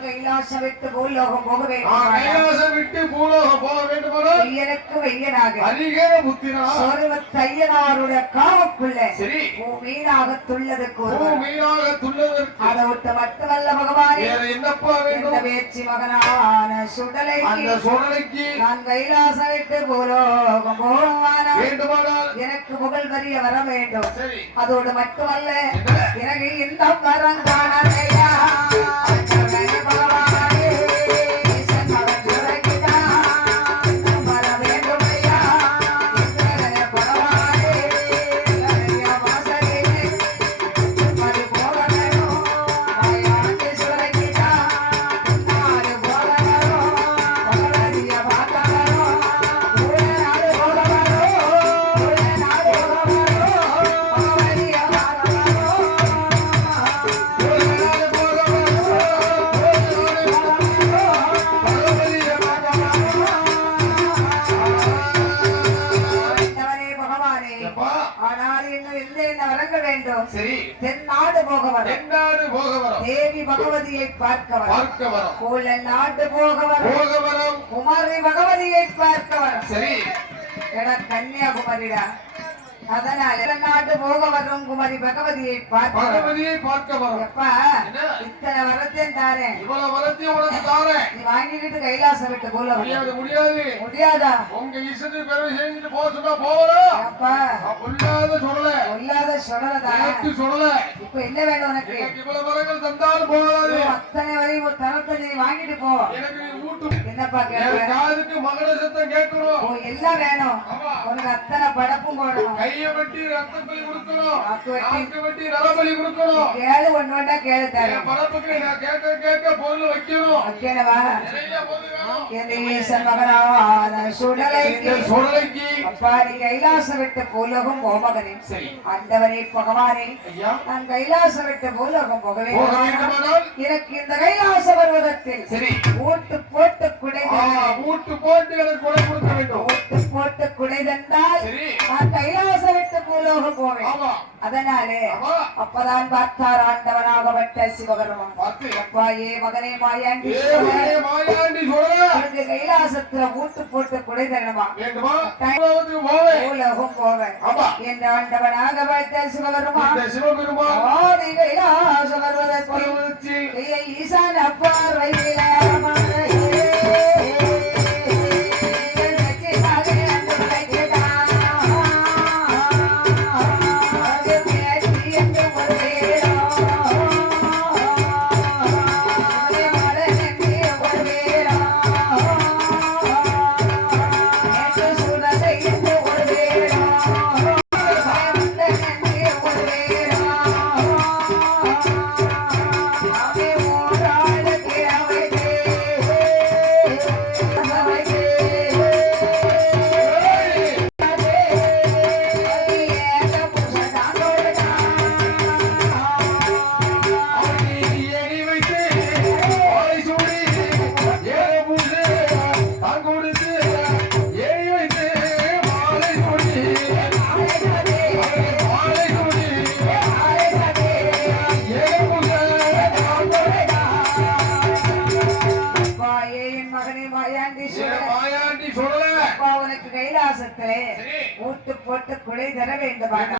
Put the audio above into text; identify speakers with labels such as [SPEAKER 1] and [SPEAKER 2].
[SPEAKER 1] கைலாசம் விட்டு பூலோகம் போக வேண்டும்
[SPEAKER 2] கைலாசம் விட்டு பூலோகம் போக
[SPEAKER 1] வேண்டும் எனக்கு
[SPEAKER 2] வெய்யனாக அதிக
[SPEAKER 1] புத்திரா? சோர்வத்தையனாருடைய காவக்குள்ள
[SPEAKER 2] சரி. மீனாக துள்ளதுக்கு
[SPEAKER 1] அதை விட்டு மட்டும்
[SPEAKER 2] வேற என்னப்பா
[SPEAKER 1] இந்த
[SPEAKER 2] வேண்டும்?
[SPEAKER 1] வேட்சி மகனான சுடலை
[SPEAKER 2] அந்த சோழனைக்கு
[SPEAKER 1] நான் கைலாசம் விட்டு பூலோகம் போவானா?
[SPEAKER 2] வேண்டுமானால்
[SPEAKER 1] எனக்கு புகழ் வரிய வர வேண்டும். அதோடு மட்டுமல்ல? எனக்கு இந்த மரம் காணலையா வேண்டும்.
[SPEAKER 2] சரி.
[SPEAKER 1] தென்னாடு போக வரும்.
[SPEAKER 2] தென்னாடு போக வரும்.
[SPEAKER 1] தேவி பகவதியை பார்க்க வரும்.
[SPEAKER 2] பார்க்க வரும்.
[SPEAKER 1] கோல நாடு போக வரும்.
[SPEAKER 2] போக வரும்.
[SPEAKER 1] குமாரி பகவதியை பார்க்க வரும்.
[SPEAKER 2] சரி.
[SPEAKER 1] எட கன்னியாகுமரிடா. அதனால் நாட்டு போக வரும். குமரி பகவதியை
[SPEAKER 2] பகவதியை பார்க்க வரும்.
[SPEAKER 1] எப்பா? இத்தனை வரத்தையும் தாரேன்
[SPEAKER 2] இவ்வளவு வரத்தையும் உனக்கு தாரேன்
[SPEAKER 1] நீ வாங்கிக்கிட்டு கைலாசம் விட்டு போல
[SPEAKER 2] முடியாது முடியாது.
[SPEAKER 1] முடியாதா?
[SPEAKER 2] உங்க இசத்து பெருமை செஞ்சுட்டு போக சொன்னா போகலாம்
[SPEAKER 1] அப்பா
[SPEAKER 2] உள்ளாத சொல்லல
[SPEAKER 1] சொல்லாத சொல்லலதா
[SPEAKER 2] சொல்லல.
[SPEAKER 1] இப்ப என்ன வேணும் உனக்கு?
[SPEAKER 2] இவ்வளவு வரங்கள் தந்தாலும் போகாது
[SPEAKER 1] அத்தனை வரையும் தரத்தை நீ வாங்கிட்டு போ.
[SPEAKER 2] எனக்கு ஊட்டும்
[SPEAKER 1] என்னப்பா
[SPEAKER 2] காதுக்கு மகள சத்தம் கேட்கணும்.
[SPEAKER 1] ஓ எல்லாம் வேணும்.
[SPEAKER 2] ஆமா.
[SPEAKER 1] உனக்கு அத்தனை படப்பும் போடணும்.
[SPEAKER 2] கைய வெட்டி ரத்தப்பலி கொடுக்கணும்.
[SPEAKER 1] நாக்கு வெட்டி.
[SPEAKER 2] நாக்கு வெட்டி நலபலி கொடுக்கணும்.
[SPEAKER 1] கேளு ஒண்ணு வேண்டா கேளு
[SPEAKER 2] என்
[SPEAKER 1] தரேன்
[SPEAKER 2] பரப்புக்கு நான் கேட்க கேட்க பொருள் வைக்கணும்.
[SPEAKER 1] ஓகேனவா
[SPEAKER 2] நிறைய பொருள்
[SPEAKER 1] பூலோகம்
[SPEAKER 2] சரி.
[SPEAKER 1] ஆண்டவனே பகவானே நான் கைலாசம் விட்டு பூலோகம் போக
[SPEAKER 2] போக
[SPEAKER 1] வேண்டும்.
[SPEAKER 2] வேண்டுமானால்?
[SPEAKER 1] எனக்கு இந்த கைலாச பர்வதத்தில் ஓட்டு போட்டு குடை
[SPEAKER 2] ஆ, ஊட்டு போட்டு கொடை கொடுக்க வேண்டும்.
[SPEAKER 1] ஓட்டு போட்டு குடை தந்தால் நான் பூலோகம் போவேன் அதனாலே அப்பதான் பார்த்தார் ஆண்டவனாகப்பட்ட சிவபெருமான்.
[SPEAKER 2] பார்த்து.
[SPEAKER 1] அப்பா ஏ மகனே மாயாண்டி உனக்கு கைலாசத்துல ஊட்டு போட்டு குடை தரணுமா?
[SPEAKER 2] பூலோகத்துக்கு போவேன்
[SPEAKER 1] என்ற ஆண்டவனாகப்பட்ட சிவபெருமான்.
[SPEAKER 2] சிவபெருமான்.
[SPEAKER 1] கைலாச பர்வதத்தில்
[SPEAKER 2] பருவத்தில்
[SPEAKER 1] கையை ஈசான பார்வையில மாயாண்டி
[SPEAKER 2] சொல்லல?
[SPEAKER 1] அப்பா உனக்கு கைலாசத்திலே ஊட்டு போட்டு குடை தர வேண்டுமா.